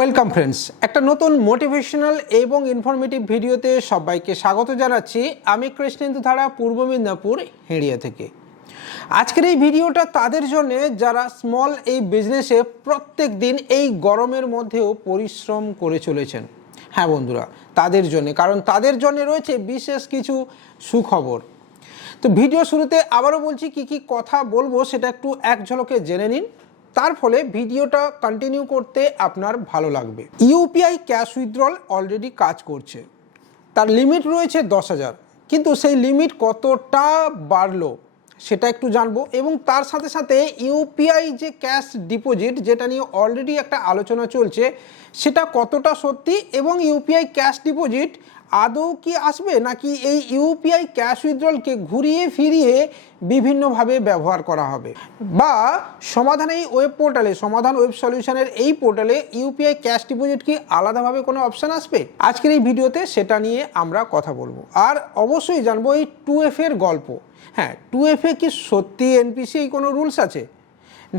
Welcome friends, একটা নতুন motivational এবং ইনফরমেটিভ ভিডিওতে সবাইকে স্বাগত জানাচ্ছি। আমি কৃষ্ণেন্দু ধারা, পূর্ব মেদিনীপুর, হেঁড়িয়া থেকে। আজকের এই ভিডিওটা তাদের জন্য, যারা স্মল এই বিজনেসে প্রত্যেক দিন এই গরমের মধ্যেও পরিশ্রম করে চলেছেন। হ্যাঁ বন্ধুরা, তাদের জন্য, কারণ তাদের জন্য রয়েছে বিশেষ কিছু সুখবর। তো ভিডিও শুরুতে আবারও বলছি, কি কি কথা বলব সেটা একটু এক ঝলকে জেনে নিন। তার ফলে ভিডিওটা কন্টিনিউ করতে আপনার ভালো লাগবে। ইউপিআই ক্যাশ উইথড্রল অলরেডি কাজ করছে। তার লিমিট রয়েছে দশ হাজার। কিন্তু সেই লিমিট কতটা বাড়লো সেটা একটু জানব এবং তার সাথে সাথে ইউপিআই যে ক্যাশ ডিপোজিট যেটা নিয়ে অলরেডি একটা আলোচনা চলছে, সেটা কতটা সত্যি এবং ইউপিআই ক্যাশ ডিপোজিট আদৌ কি আসবে নাকি এই ইউপিআই ক্যাশ উইথড্রলকে ঘুরিয়ে ফিরিয়ে বিভিন্নভাবে ব্যবহার করা হবে। বা সমাধান এই ওয়েব পোর্টালে সমাধান ওয়েব সলিউশনের এই পোর্টালে ইউপিআই ক্যাশ ডিপোজিট কি আলাদাভাবে কোনো অপশান আসবে? আজকের এই ভিডিওতে সেটা নিয়ে আমরা কথা বলব। আর অবশ্যই জানব এই টু এফ এর গল্প। হ্যাঁ টু এফ এ কি সত্যি এনপিসি কোনো রুলস আছে?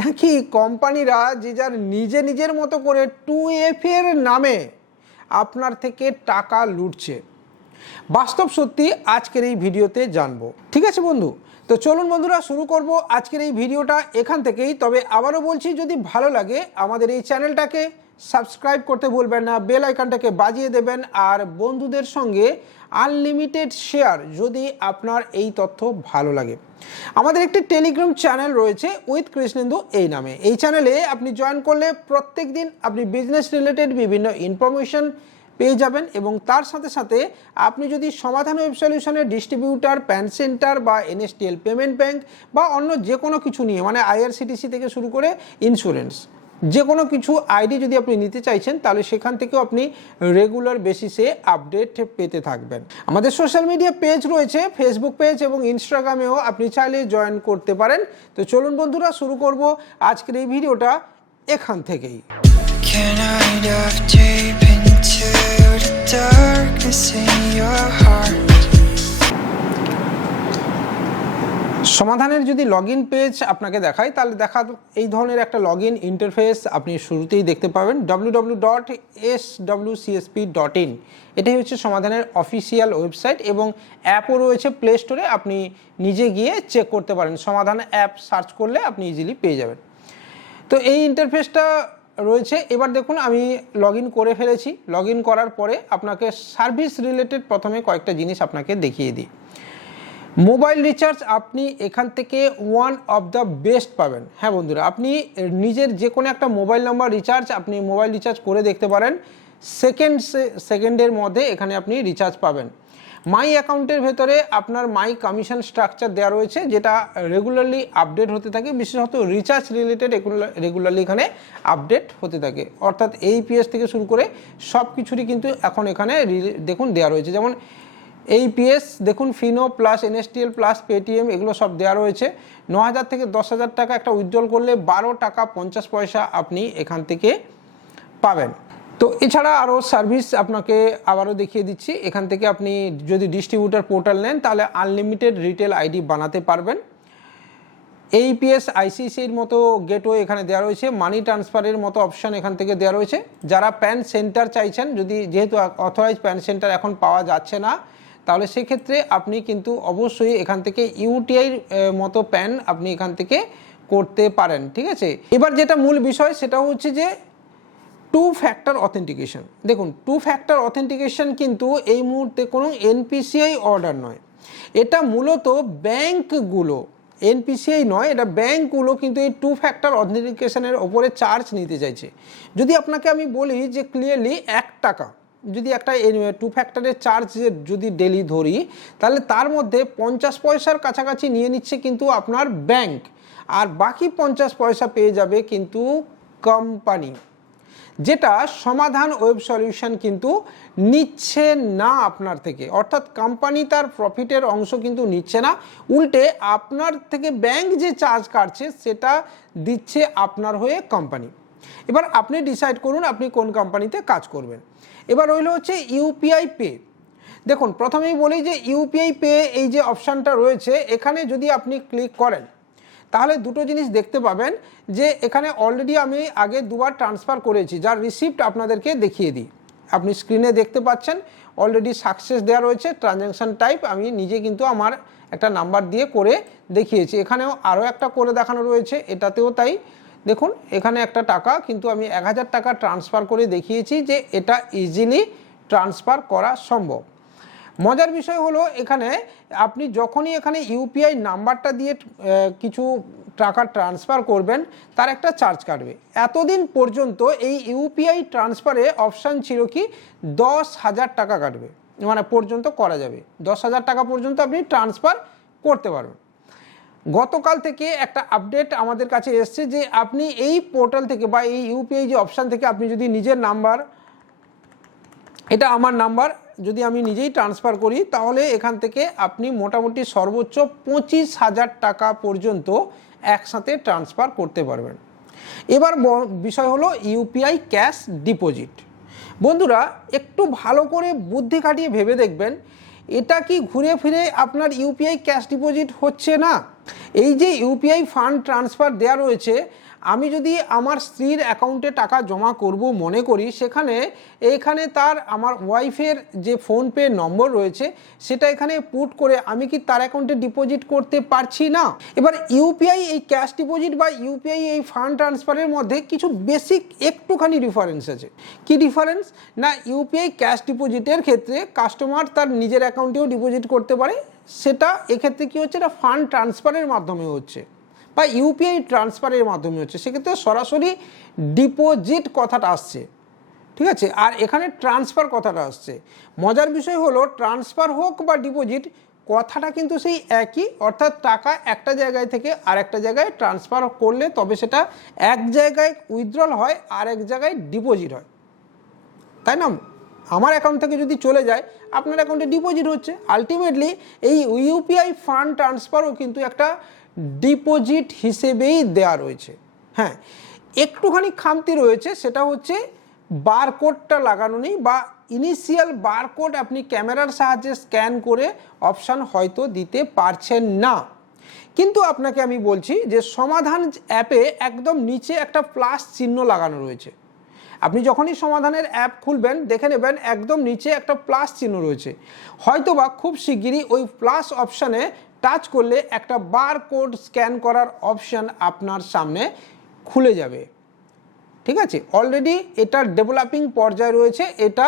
নাকি কোম্পানিরা যে যার নিজে নিজের মতো করে টু এফ এর নামে আপনার থেকে টাকা লুটছে? বাস্তব সত্যি আজকের এই ভিডিওতে জানব। ঠিক আছে বন্ধু? তো চলুন বন্ধুরা, শুরু করব আজকের এই ভিডিওটা এখান থেকেই। তবে আবারও বলছি, যদি ভালো লাগে, আমাদের এই চ্যানেলটাকে সাবস্ক্রাইব করতে ভুলবেন না, বেল আইকনটাকে বাজিয়ে দেবেন, আর বন্ধুদের সঙ্গে আনলিমিটেড শেয়ার যদি আপনার এই তথ্য ভালো লাগে। আমাদের একটি টেলিগ্রাম চ্যানেল রয়েছে, উইথ কৃষ্ণেন্দু এই নামে। এই চ্যানেলে আপনি জয়েন করলে প্রত্যেক দিন আপনি বিজনেস রিলেটেড বিভিন্ন ইনফরমেশন পেয়ে যাবেন এবং তার সাথে সাথে আপনি যদি সমাধান ওয়েব সলিউশনের ডিস্ট্রিবিউটার, প্যান সেন্টার বা এনএসটিএল পেমেন্ট ব্যাংক বা অন্য যে কোনো কিছু নিয়ে মানে আইআরসিটিসি থেকে শুরু করে ইন্স্যুরেন্স যে কোনো কিছু আইডি যদি আপনি নিতে চাইছেন, তাহলে সেখান থেকেও আপনি রেগুলার বেসিসে আপডেট পেতে থাকবেন। আমাদের সোশ্যাল মিডিয়া পেজ রয়েছে, ফেসবুক পেজ এবং ইনস্টাগ্রামেও আপনি চাইলে জয়েন করতে পারেন। তো চলুন বন্ধুরা, শুরু করব আজকের এই ভিডিওটা এখান থেকেই। সমাধানের যদি লগ ইন পেজ আপনাকে দেখায় তাহলে দেখা এই ধরনের একটা লগ ইন ইন্টারফেস আপনি শুরুতেই দেখতে পাবেন W dot S CSP dot এটাই হচ্ছে সমাধানের অফিসিয়াল ওয়েবসাইট এবং অ্যাপও রয়েছে প্লে স্টোরে আপনি নিজে গিয়ে চেক করতে পারেন। সমাধান অ্যাপ সার্চ করলে আপনি ইজিলি পেয়ে যাবেন। তো এই ইন্টারফেসটা রয়েছে। এবার দেখুন, আমি লগ করে ফেলেছি। লগ করার পরে আপনাকে সার্ভিস রিলেটেড প্রথমে কয়েকটা জিনিস আপনাকে দেখিয়ে দিই। মোবাইল রিচার্জ আপনি এখান থেকে ওয়ান অফ দ্য বেস্ট পাবেন। হ্যাঁ বন্ধুরা, আপনি নিজের যে কোনো একটা মোবাইল নাম্বার রিচার্জ আপনি মোবাইল রিচার্জ করে দেখতে পারেন। সেকেন্ড সেকেন্ডের মধ্যে এখানে আপনি রিচার্জ পাবেন। মাই অ্যাকাউন্টের ভেতরে আপনার মাই কমিশন স্ট্রাকচার দেওয়া রয়েছে, যেটা রেগুলারলি আপডেট হতে থাকে, বিশেষত রিচার্জ রিলেটেড রেগুলারলি এখানে আপডেট হতে থাকে। অর্থাৎ এই পিএস থেকে শুরু করে সব কিছুরই কিন্তু এখন এখানে দেখুন দেওয়া রয়েছে। যেমন এই পিএস দেখুন Fino plus NSDL plus Paytm এগুলো সব দেওয়া রয়েছে। ন হাজার থেকে দশ হাজার টাকা একটা উজ্জ্বল করলে বারো টাকা পঞ্চাশ পয়সা আপনি এখান থেকে পাবেন। তো এছাড়া আরও সার্ভিস আপনাকে আবারও দেখিয়ে দিচ্ছি। এখান থেকে আপনি যদি ডিস্ট্রিবিউটার পোর্টাল নেন, তাহলে আনলিমিটেড রিটেল আইডি বানাতে পারবেন। এইপিএস আইসিসির মতো গেটওয়ে এখানে দেওয়া রয়েছে। মানি ট্রান্সফারের মতো অপশন এখান থেকে দেওয়া রয়েছে। যারা প্যান সেন্টার চাইছেন, যদি যেহেতু অথরাইজ প্যান সেন্টার এখন পাওয়া যাচ্ছে না, তাহলে সেক্ষেত্রে আপনি কিন্তু অবশ্যই এখান থেকে ইউটিআইর মতো প্যান আপনি এখান থেকে করতে পারেন, ঠিক আছে? এবার যেটা মূল বিষয়, সেটা হচ্ছে যে টু ফ্যাক্টর অথেন্টিকেশন দেখুন টু ফ্যাক্টর অথেন্টিকেশন কিন্তু এই মুহূর্তে কোনো এনপিসিআই অর্ডার নয়। এটা মূলত ব্যাংকগুলো এনপিসিআই নয়, এটা ব্যাংকগুলো কিন্তু এই টু ফ্যাক্টর অথেন্টিকেশনের ওপরে চার্জ নিতে চাইছে। যদি আপনাকে আমি বলি যে ক্লিয়ারলি এক টাকা, যদি একটা টু ফ্যাক্টরের চার্জ যদি ডেলি ধরি, তাহলে তার মধ্যে পঞ্চাশ পয়সার কাছাকাছি নিয়ে নিচ্ছে কিন্তু আপনার ব্যাংক আর বাকি পঞ্চাশ পয়সা পেয়ে যাবে কিন্তু কোম্পানি যেটা সমাধান ওয়েব সলিউশন কিন্তু নিচ্ছে না আপনার থেকে। অর্থাৎ কোম্পানি তার প্রফিটের অংশ কিন্তু নিচ্ছে না। উল্টে আপনার থেকে ব্যাংক যে চার্জ কাটছে, সেটা দিচ্ছে আপনার হয়ে কোম্পানি এবার আপনি ডিসাইড করুন আপনি কোন কোম্পানিতে কাজ করবেন। এবার রইল হচ্ছে ইউপিআই পে দেখুন, প্রথমেই বলি যে ইউপিআই পে এই যে অপশানটা রয়েছে, এখানে যদি আপনি ক্লিক করেন তাহলে দুটো জিনিস দেখতে পাবেন যে এখানে অলরেডি আমি আগে দুবার ট্রান্সফার করেছি যার রিসিপ্ট আপনাদেরকে দেখিয়ে দিই। আপনি স্ক্রিনে দেখতে পাচ্ছেন অলরেডি সাকসেস দেওয়া রয়েছে ট্রানজ্যাকশান টাইপ আমি নিজে কিন্তু আমার একটা নাম্বার দিয়ে করে দেখিয়েছি। এখানেও আরও একটা করে দেখানো রয়েছে, এটাতেও তাই। দেখুন, এখানে একটা টাকা, কিন্তু আমি এক হাজার টাকা ট্রান্সফার করে দেখিয়েছি যে এটা ইজিলি ট্রান্সফার করা সম্ভব। মজার বিষয় হলো এখানে আপনি যখনই এখানে ইউপিআই নাম্বারটা দিয়ে কিছু টাকা ট্রান্সফার করবেন, তার একটা চার্জ কাটবে। এতদিন পর্যন্ত এই ইউপিআই ট্রান্সফারে অপশান ছিল কি, দশ হাজার টাকা কাটবে। মানে পর্যন্ত করা যাবে। দশ হাজার টাকা পর্যন্ত আপনি ট্রান্সফার করতে পারবেন। গতকাল থেকে একটা আপডেট আমাদের কাছে এসছে যে আপনি এই পোর্টাল থেকে বা এই ইউপিআই যে অপশান থেকে আপনি যদি নিজের নাম্বার এটা আমার নাম্বার যদি আমি নিজেই ট্রান্সফার করি, তাহলে এখান থেকে আপনি মোটামুটি সর্বোচ্চ পঁচিশ হাজার টাকা পর্যন্ত একসাথে ট্রান্সফার করতে পারবেন। এবার বিষয় হলো ইউপিআই ক্যাশ ডিপোজিট বন্ধুরা, একটু ভালো করে বুদ্ধি খাটিয়ে ভেবে দেখবেন, এটা কি ঘুরে ফিরে আপনার ইউপিআই ক্যাশ ডিপোজিট হচ্ছে না? এই যে ইউপিআই ফান্ড ট্রান্সফার দেওয়া রয়েছে আমি যদি আমার স্ত্রীর অ্যাকাউন্টে টাকা জমা করব মনে করি, সেখানে, এখানে তার আমার ওয়াইফের যে ফোনপে নম্বর রয়েছে, সেটা এখানে পুট করে আমি কি তার অ্যাকাউন্টে ডিপোজিট করতে পারছি না? এবার ইউপিআই এই ক্যাশ ডিপোজিট বা ইউপিআই এই ফান্ড ট্রান্সফারের মধ্যে কিছু বেসিক একটুখানি ডিফারেন্স আছে। কি ডিফারেন্স না ইউপিআই ক্যাশ ডিপোজিটের ক্ষেত্রে কাস্টমার তার নিজের অ্যাকাউন্টেও ডিপোজিট করতে পারে, সেটা এক্ষেত্রে কি হচ্ছে? এটা ফান্ড ট্রান্সফারের মাধ্যমে হচ্ছে। বা ইউপিআই ট্রান্সফারের মাধ্যমে হচ্ছে, সেক্ষেত্রে সরাসরি ডিপোজিট কথাটা আসছে। ঠিক আছে? আর এখানে ট্রান্সফার কথাটা আসছে। মজার বিষয় হলো, ট্রান্সফার হোক বা ডিপোজিট, কথাটা কিন্তু সেই একই, অর্থাৎ টাকা একটা জায়গায় থেকে আরেকটা জায়গায় ট্রান্সফার করলে তবে সেটা এক জায়গায় উইথড্রল হয় আর এক জায়গায় ডিপোজিট হয়। তাই না? আমার অ্যাকাউন্ট থেকে যদি চলে যায়, আপনার অ্যাকাউন্টে ডিপোজিট হচ্ছে। আলটিমেটলি এই ইউপিআই ফান্ড ট্রান্সফারও কিন্তু একটা ডিপোজিট হিসেবেই দেওয়া রয়েছে। হ্যাঁ একটুখানি খামতি রয়েছে, সেটা হচ্ছে বারকোডটা লাগানো নেই বা ইনিশিয়াল বারকোড আপনি ক্যামেরার সাহায্যে স্ক্যান করে অপশান হয়তো দিতে পারছেন না। কিন্তু আপনাকে আমি বলছি যে সমাধান অ্যাপে একদম নিচে একটা প্লাস চিহ্ন লাগানো রয়েছে। আপনি যখনই সমাধানের অ্যাপ খুলবেন, দেখে নেবেন একদম নিচে একটা প্লাস চিহ্ন রয়েছে। হয়তোবা খুব শিগগিরই ওই প্লাস অপশানে টাচ করলে একটা বার কোড স্ক্যান করার অপশান আপনার সামনে খুলে যাবে। ঠিক আছে? অলরেডি এটার ডেভেলপিং পর্যায়ে রয়েছে। এটা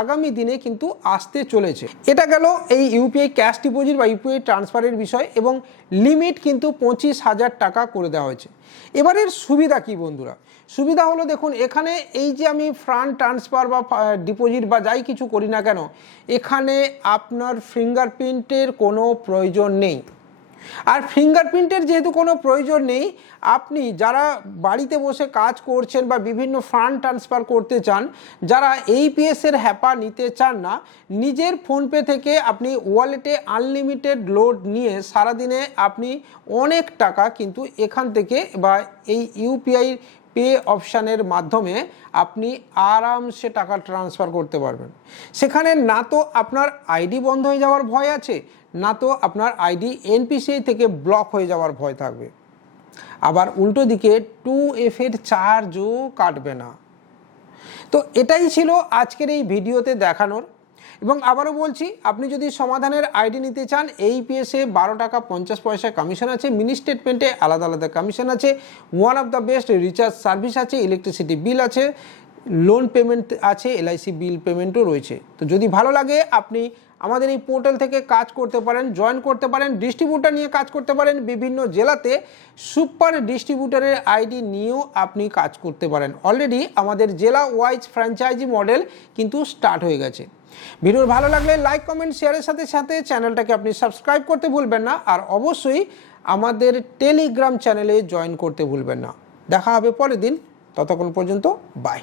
আগামী দিনে কিন্তু আসতে চলেছে। এটা গেল এই ইউপিআই ক্যাশ ডিপোজিট বা ইউপিআই ট্রান্সফারের বিষয় এবং লিমিট কিন্তু পঁচিশ হাজার টাকা করে দেওয়া হয়েছে। এবারের সুবিধা কি বন্ধুরা? সুবিধা হলো দেখুন, এখানে এই যে আমি ফান্ড ট্রান্সফার বা ডিপোজিট বা যাই কিছু করি না কেন, এখানে আপনার ফিঙ্গারপ্রিন্টের কোনো প্রয়োজন নেই। আর ফিঙ্গারপ্রিন্টের যেহেতু কোনো প্রয়োজন নেই, আপনি যারা বাড়িতে বসে কাজ করছেন বা বিভিন্ন ফান্ড ট্রান্সফার করতে চান, যারা এই পিএসের হ্যাপা নিতে চান না, নিজের ফোনপে থেকে আপনি ওয়ালেটে আনলিমিটেড লোড নিয়ে সারাদিনে আপনি অনেক টাকা কিন্তু এখান থেকে বা এই ইউপিআই পে অপশানের মাধ্যমে আপনি আরামসে টাকা ট্রান্সফার করতে পারবেন। সেখানে না তো আপনার আইডি বন্ধ হয়ে যাওয়ার ভয় আছে না তো আপনার আইডি এনপিসিআই থেকে ব্লক হয়ে যাওয়ার ভয় থাকবে। আবার উল্টো দিকে টু এফের চার্জও কাটবে না। তো এটাই ছিল আজকের এই ভিডিওতে দেখানোর। এবং আবারও বলছি, আপনি যদি সমাধানের আইডি নিতে চান এই পিএসে বারো টাকা পঞ্চাশ পয়সা কমিশন আছে মিনি স্টেটমেন্টে আলাদা আলাদা কমিশন আছে one of the best recharge service আছে ইলেকট্রিসিটি বিল আছে লোন পেমেন্ট আছে এলআইসি বিল পেমেন্টও রয়েছে। তো যদি ভালো লাগে, আপনি আমাদের এই পোর্টাল থেকে কাজ করতে পারেন, জয়েন করতে পারেন, ডিস্ট্রিবিউটার নিয়ে কাজ করতে পারেন, বিভিন্ন জেলাতে সুপার ডিস্ট্রিবিউটারের আইডি নিয়েও আপনি কাজ করতে পারেন। অলরেডি আমাদের জেলা ওয়াইজ ফ্র্যাঞ্চাইজি মডেল কিন্তু স্টার্ট হয়ে গেছে। ভিডিও ভালো লাগলে লাইক, কমেন্ট, শেয়ারের সাথে সাথে চ্যানেলটাকে আপনি সাবস্ক্রাইব করতে ভুলবেন না আর অবশ্যই আমাদের টেলিগ্রাম চ্যানেলে জয়েন করতে ভুলবেন না। দেখা হবে পরের দিন। ততক্ষণ পর্যন্ত বাই